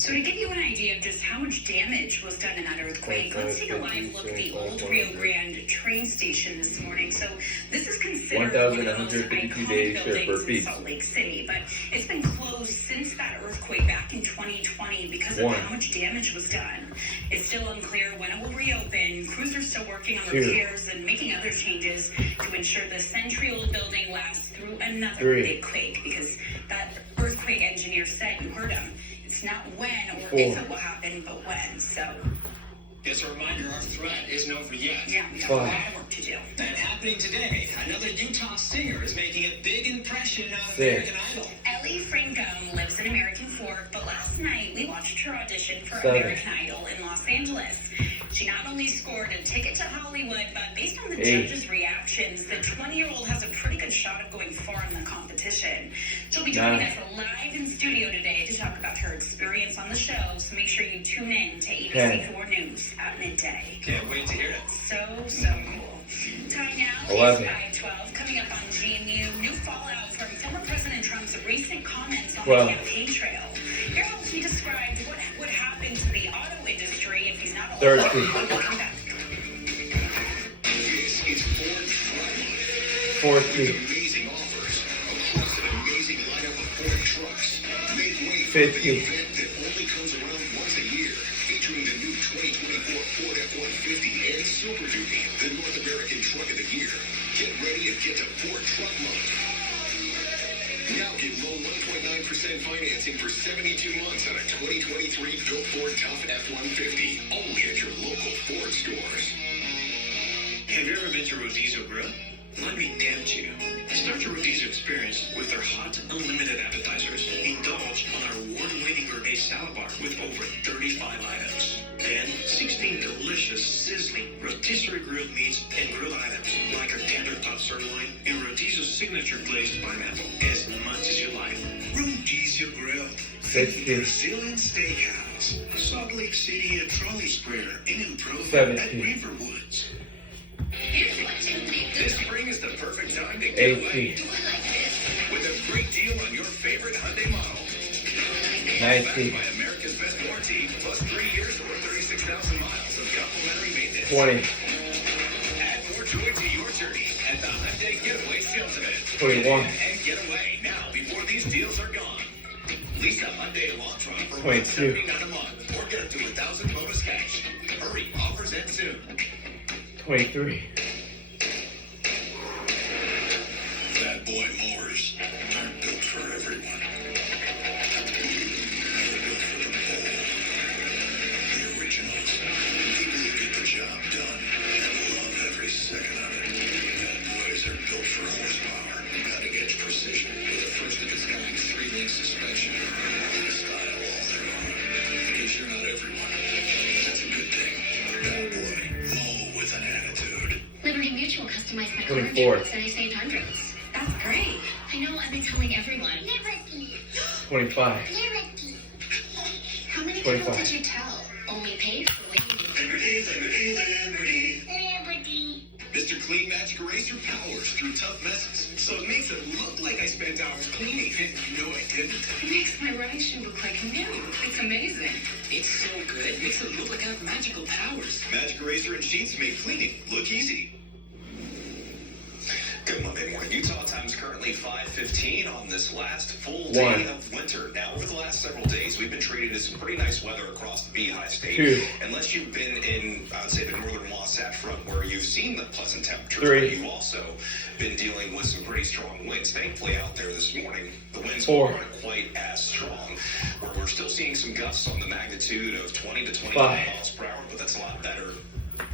So to give you an idea of just how much damage was done in that earthquake, let's take a live look at the old Rio Grande train station this morning. So this is considered one of the most iconic buildings in Salt Lake City, but it's been closed since that earthquake back in 2020 because of how much damage was done. It's still unclear when it will reopen. Crews are still working on repairs and making other changes to ensure the century-old building lasts through another big quake, because that earthquake engineer said, you heard him, it's not when or if it will happen, but when. So just a reminder, our threat isn't over yet. Yeah, we have a lot of work to do. And happening today, another Utah singer is making a big impression on American Idol. Ellie Francom lives in American Fork, but last night we watched her audition for American Idol in Los Angeles. She not only scored a ticket to Hollywood, but based on the judges' reactions, the 20-year-old has a pretty good shot of going far in the competition. She'll be joining us live in studio today to talk about her experience on the show, so make sure you tune in to ABC4 News at midday. Can't wait to hear it. So cool. Time now is 5:12. Coming up on GMU, new fallout from former President Trump's recent comments on the campaign trail. Here helps me describe what would happen to the auto industry if he's not allowed. This is Ford amazing offers across an amazing lineup of Ford trucks. Make way for 50. the event that only comes around once a year, featuring the new 2024 Ford F-150 and Super Duty, the North American Truck of the Year. Get ready and get to Ford Truck Mode. Now get low 1.9% financing for 72 months on a 2023 Built Ford Tough F-150, only at your local Ford stores. Have you ever been to Rodizo Grill? Let me tempt you. Start your Rodizo experience with their hot, unlimited appetizers. Indulge on our award-winning gourmet salad bar with over 35 items. Then, 16 delicious, sizzling rotisserie grilled meats and grilled items, like our tender top sirloin and Rodizo's signature glazed pineapple, as much as you like. Rodizo Grill, Brazilian Steakhouse, Salt Lake City, a trolley spreader, and improvement at Riverwoods. This spring is the perfect time to get away with a great deal on your favorite Hyundai model. Backed by America's best warranty, plus 3 years or 36,000 miles of complimentary maintenance. Add more joy to your journey at the Hyundai Getaway Sales Event. And get away now before these deals are gone. Lease a Hyundai Elantra for $179 a month or get up to $1,000 bonus cash. Hurry, offers end soon. 23. Bad boy mowers aren't built for everyone. They're built for the bold, the originals, people who get the job done and love every second of it. Bad boys are built for horsepower, cutting-edge precision, with a first-of-its-kind 3-link suspension. Style all their own. Because you're not everyone. That's a good thing. Bad boy, mow with an attitude. Liberty Mutual customized my car 24. insurance and I saved hundreds. That's great. I know, I've been telling everyone. Liberty. 25. Liberty. How many people did you tell? Only paid for what you need. Liberty. Mr. Clean Magic Eraser powers through tough messes, so it makes it look like I spent hours cleaning. No, I didn't. It makes my running shoe look like new. It's amazing. It's so good, it makes it look like I have magical powers. Magic Eraser and sheets make cleaning look easy. Good Monday morning. Utah time is currently 5:15 on this last full day of winter. Now, over the last several days, we've been treated to some pretty nice weather across the Beehive State. Unless you've been in, I would say, the northern Wasatch Front, where you've seen the pleasant temperatures, but you've also been dealing with some pretty strong winds. Thankfully, out there this morning, the winds weren't quite as strong. We're still seeing some gusts on the magnitude of 20 to 25 miles per hour, but that's a lot better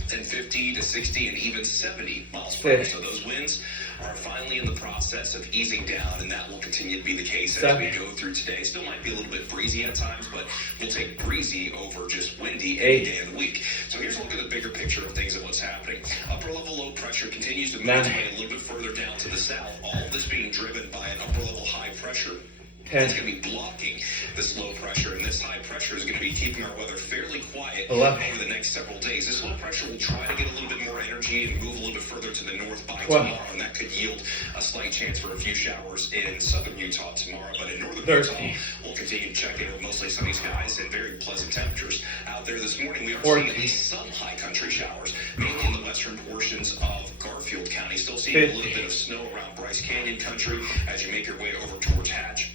than 50 to 60 and even 70 miles per hour. So those winds are finally in the process of easing down, and that will continue to be the case as we go through today. Still might be a little bit breezy at times, but we'll take breezy over just windy any day of the week. So here's a look at the bigger picture of things and what's happening. Upper level low pressure continues to move its way a little bit further down to the south. All this being driven by an upper level high pressure 10. It's going to be blocking this low pressure, and this high pressure is going to be keeping our weather fairly quiet 11. over the next several days. This low pressure will try to get a little bit more energy and move a little bit further to the north by 12. tomorrow, and that could yield a slight chance for a few showers in southern Utah tomorrow. But in northern 13. Utah, we'll continue to check in with mostly sunny skies and very pleasant temperatures. Out there this morning, we are 14. seeing at least some high country showers, mainly in the western portions of Garfield County. Still seeing 50. a little bit of snow around Bryce Canyon country as you make your way over towards Hatch.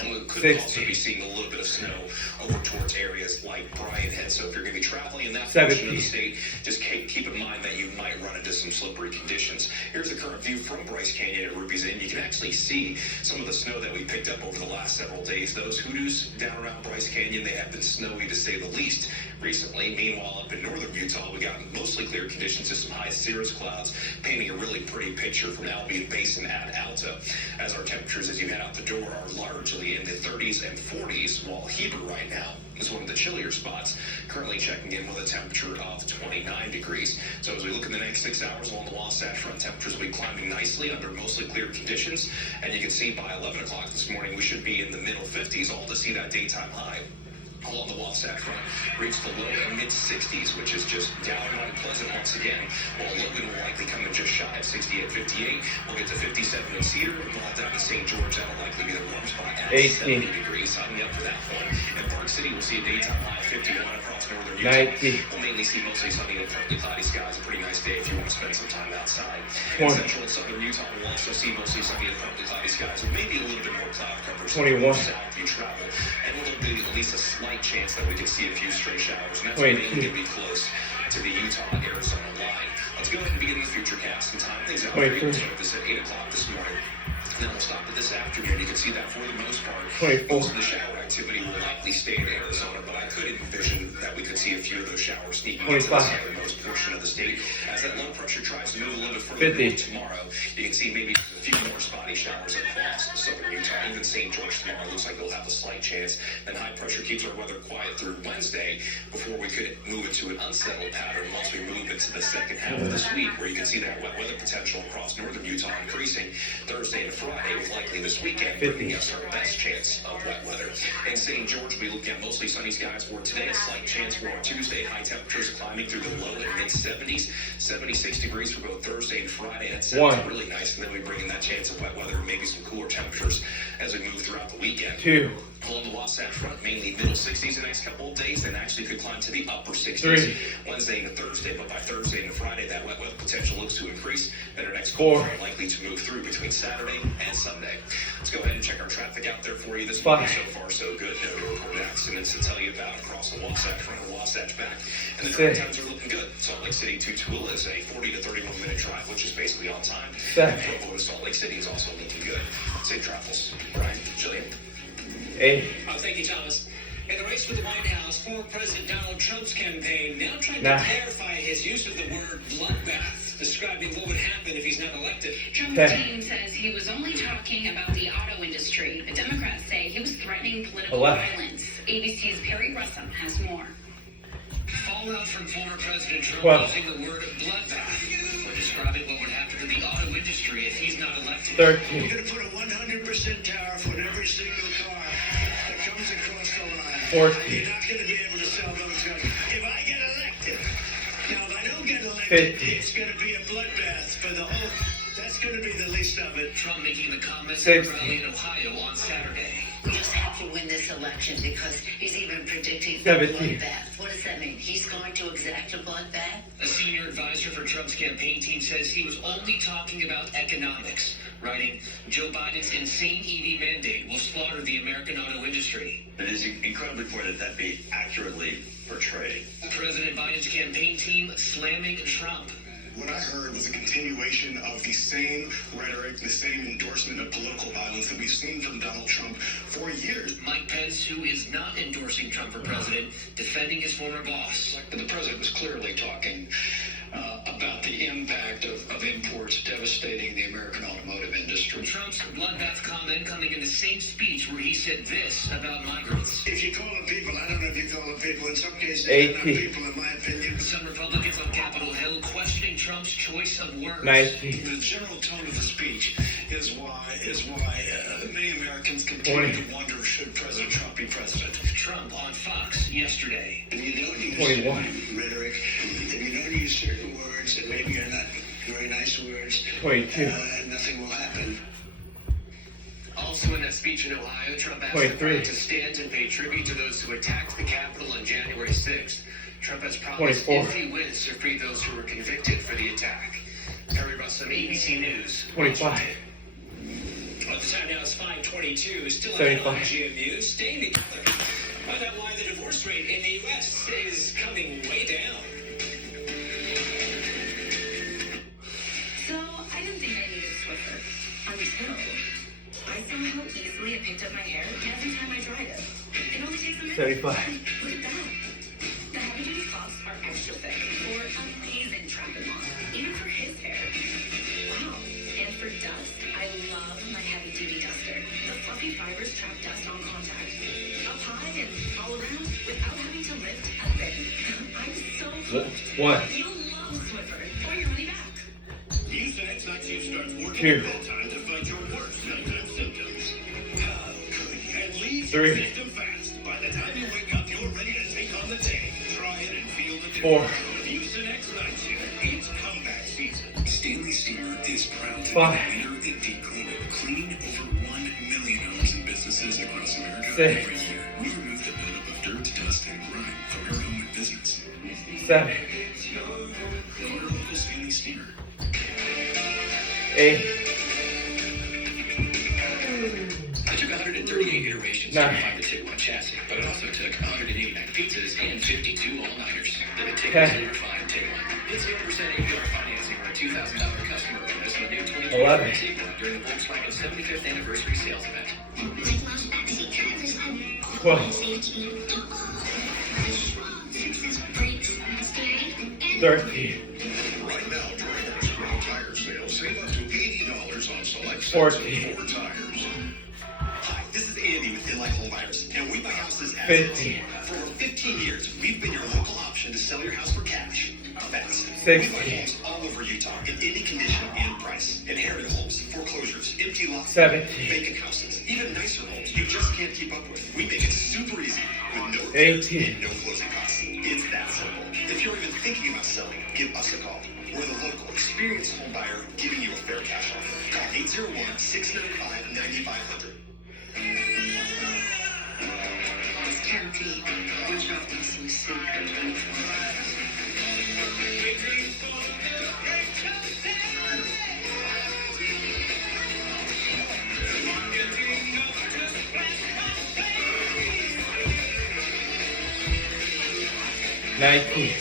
And we could 60. also be seeing a little bit of snow over towards areas like Bryan Head. So if you're going to be traveling in that portion 70. of the state, just keep in mind that you might run into some slippery conditions. Here's the current view from Bryce Canyon at Burpees, and you can actually see some of the snow that we picked up over the last several days. Those hoodoos down around Bryce Canyon, they have been snowy to say the least recently. Meanwhile, up in northern Utah, we got mostly clear conditions to some high cirrus clouds, painting a really pretty picture from Albion Basin ad Alta, as our temperatures as you head out the door are largely in the 30s and 40s, while Heber right now is one of the chillier spots, currently checking in with a temperature of 29 degrees. So as we look in the next 6 hours along the Wasatch Front, temperatures will be climbing nicely under mostly clear conditions, and you can see by 11 o'clock this morning we should be in the middle 50s, all to see that daytime high along the Wasatch Front reach the low and mid 60s, which is just downright pleasant once again. While Logan will likely come in just shy of 60 at 58. We'll get to 57 in Cedar, and we'll have down in St. George. That'll likely be the warm spot at 18. 70 degrees. Signing up for that one. In Park City, we'll see a daytime high of 51 across northern Utah. 90. We'll mainly see mostly sunny and partly cloudy skies. A pretty nice day if you want to spend some time outside. In 20. central and southern Utah, we'll also see mostly sunny and partly cloudy skies, with maybe a little bit more cloud cover. 21. South if you travel, and there'll be at least a slight chance that we can see a few stray showers, and that's Wait. mainly going to be close to the Utah-Arizona line. Let's go ahead and begin the future cast and time things out. Wait. We started this at 8 o'clock this morning. Then we'll stop at this afternoon. You can see that for the most part, 24. most of the shower activity will likely stay in Arizona, but I could envision that we could see a few of those showers sneaking into the 25. southernmost portion of the state. As that low pressure tries to move a little bit further 50. north tomorrow, you can see maybe a few more spotty showers across southern Utah. Even St. George tomorrow looks like they'll have a slight chance. Then high pressure keeps our weather quiet through Wednesday before we could move into an unsettled pattern once we move into the second half of this week, where you can see that wet weather potential across northern Utah increasing Thursday and Friday, with likely this weekend bringing us our best chance of wet weather. In St. George, we look at mostly sunny skies for today. A slight chance for on Tuesday. High temperatures climbing through the low and mid 70s, 76 degrees for both Thursday and Friday. That sounds really nice. And then we bring in that chance of wet weather and maybe some cooler temperatures as we move throughout the weekend. 2. Along the Wasatch Front, mainly middle 60s the next couple of days, then actually could climb to the upper 60s 3. Wednesday into Thursday, but by Thursday into Friday, that wet weather potential looks to increase. Then our next 4. front likely to move through between Saturday and Sunday. Let's go ahead and check our traffic out there for you this 5. morning. So far, so good. No reported accidents to tell you about across the Wasatch Front or Wasatch back. And the drive 6. times are looking good. Salt Lake City to Tooele is a 40 to 31 minute drive, which is basically on time. 7. And Provo to Salt Lake City is also looking good. Safe travels. Brian, Jillian. 8. Thank you, Thomas. In the race for the White House, former President Donald Trump's campaign now trying 9. to clarify his use of the word bloodbath, describing what would happen if he's not elected. Trump's 10. team says he was only talking about the auto industry. The Democrats say he was threatening political 11. violence. ABC's Perry Russell has more. Fallout from former President Trump 12. using the word bloodbath when describing what would happen to the auto industry if he's not elected. 13. We're going to put a 100% tariff on every single car that comes across the line. 14. You're not going to be able to sell those guns. If I get elected, now if I don't get elected, 50. it's going to be a bloodbath for the whole. That's going to be the least of it. Trump making the comments 60. at a rally in Ohio on Saturday. We just have to win this election because he's even predicting a 17. bloodbath. What does that mean? He's going to exact a bloodbath? A senior advisor for Trump's campaign team says he was only talking about economics, writing, Joe Biden's insane EV mandate will slaughter the American auto industry. It is incredibly important that be accurately portrayed. President Biden's campaign team slamming Trump. What I heard was a continuation of the same rhetoric, the same endorsement of political violence that we've seen from Donald Trump for years. Mike Pence, who is not endorsing Trump for president, defending his former boss. The president was clearly talking about the impact of imports devastating the American automotive industry. Trump's bloodbath comment coming in the same speech where he said this about migrants. If you call them people, I don't know if you call them people. In some cases, 80. they're not people, in my opinion. Some Republicans on Capitol Hill questioning Trump's choice of words. 19. The general tone of the speech is why many Americans continue 20. to wonder, should President Trump be president? Trump on Fox yesterday. And you don't use 21. rhetoric, and you don't use certain words that maybe are not very nice words. 22. Nothing will happen. Also in that speech in Ohio, Trump asked the 23. crowd to stand and pay tribute to those who attacked the Capitol on January 6th. Trump has promised 24. if he wins to free those who were convicted for the attack. Harry Russell, ABC News. 25. Well, the time now is 5:22. Still 75. on GM News. Staying together. Find out why the divorce rate in the U.S. is coming way down. So I didn't think I needed Swiffer until I saw how easily it picked up my hair every time I dried it. It only takes a minute. 75. Look at that. The heavy-duty puffs are extra thick for amazing trap and loss, even for his hair. Wow. And for dust, I love my heavy-duty duster. The fluffy fibers trap dust on contact. Up high and all around without having to lift a thing. I'm so hooked. 1. You'll love Swiffer or your money back. Use the X Night Shift starts working 2. at bedtime to fight your worst nighttime symptoms. And leave 3. your victim fast. By the time you wake up, you're ready to take on the day. Try it and feel the 4. difference. Use an X Night Shift. It's comeback season. Stanley Steamer is proud to 5. be leader in deep cleaning. Cleaning over $1 million in businesses across America 6. every year. We removed a buildup of dirt, dust, and grime from your home and business. 7. Call your local Stanley Steamer. 8. I took 138 iterations Nine. to find the Tick 1 chassis, but it also took 189 pizzas and 52 all-nighters. The Tick Okay. is your fine Tick 1. It's 0% APR financing or a $2,000 customer bonus on a new 2024 11. Tick 1 during the Volkswagen 75th anniversary sales event. 12. 13. Right now, during our spring tire sale, save up to $80 on select 14. Ford tires. Hi, this is Andy with Inlight Home Buyers, and we buy houses as 15. For over 15 years, we've been your local option to sell your house for cash. Fast. 16. We buy homes all over Utah in any condition and price. Inherited homes, foreclosures, empty lots, 17. vacant houses, even nicer homes you just can't keep up with. We make it super easy with no 18. and no closing costs. It's that simple. If you're even thinking about selling, give us a call. We're the local experienced home buyer giving you a fair cash offer. Call 801-695-9500. Campy, you're dropping some secret. Nineteen.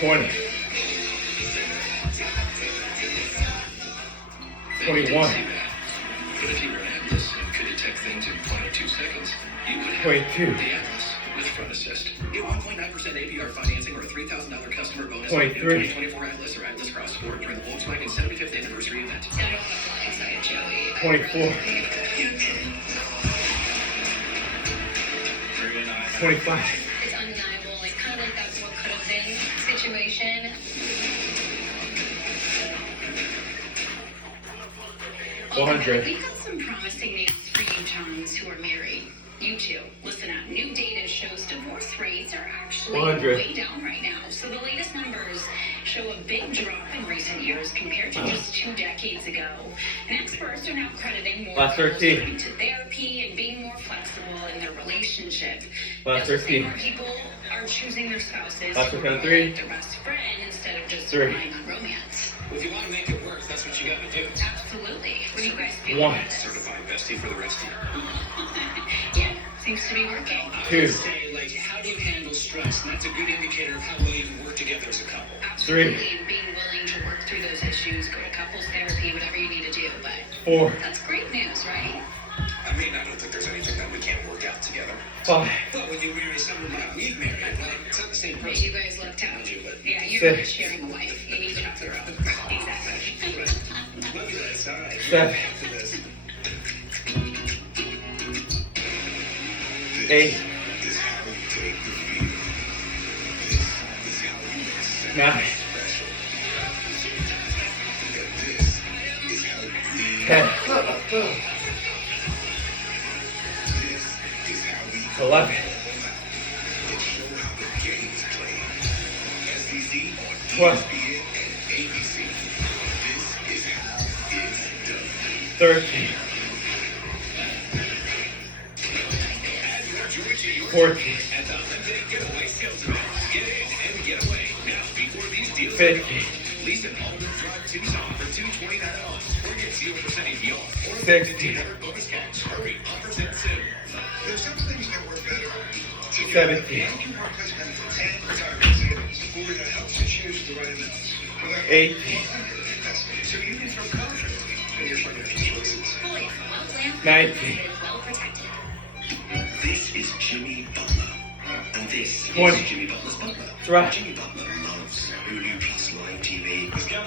20. 21. But if you were an Atlas and could detect things in 0.2 seconds, you would have 22. the Atlas with front assist. Get 1.9% APR financing or a $3,000 customer bonus 23. on the new 2024 Atlas or Atlas Cross Sport during the Volkswagen 75th anniversary event. 24. 25. It's undeniable, like kind of like that's what could have been situation. 100. We've got some promising names for you Johns who are married. You two, listen up. New data shows divorce rates are actually 100. way down right now. So the latest numbers show a big drop in recent years compared to just 2 decades ago. And experts are now crediting more Last couples 13. going to therapy and being more flexible in their relationship. Last They'll 13. say more people are choosing their spouses Last to be 3. like their best friend instead of just 3. relying on romance. If you want to make it work, that's what you got to do. Absolutely. What do you guys feel 1. about this? Certified bestie for the rest of you. Yeah, seems to be working. 2. Say, like, how do you handle stress? And that's a good indicator of how well you can work together as a couple. Absolutely. And being willing to work through those issues, go to couples therapy, whatever you need to do. But 4. that's great news, right? I mean, I don't think there's anything that we can't work out together. 5, Well, when you marry someone like me, Mary, it's not the same Yeah, person. you guys left out. Yeah, you're Six. not sharing a wife. You need to have your own. Exactly. Let me decide. 7, After this, 8, this is how you take the beat. This is how you make sex 9, special. And this is how you lead. 10, This is how we 11, and show how the game is played. SEC on 12, ESPN and ABC. This is how it's done. 13, 14, At the Hyundai Getaway Sales Event. Get in and get away. Now, before these deals 15, lease an all-wheel drive Tucson for $229 or get 0% APR or 16, bonus cash. Hurry, offers end soon. There's some things that work better. 17, And retirement savings for you to help you choose the right amount. 18, So you can feel confident in your financial choices. Oh, yeah. Well planned. 19, It's well protected. This is Jimmy Butler. And this 20. is Jimmy Butler's butler. Right. Jimmy Butler loves Hulu Plus Live TV. Let's get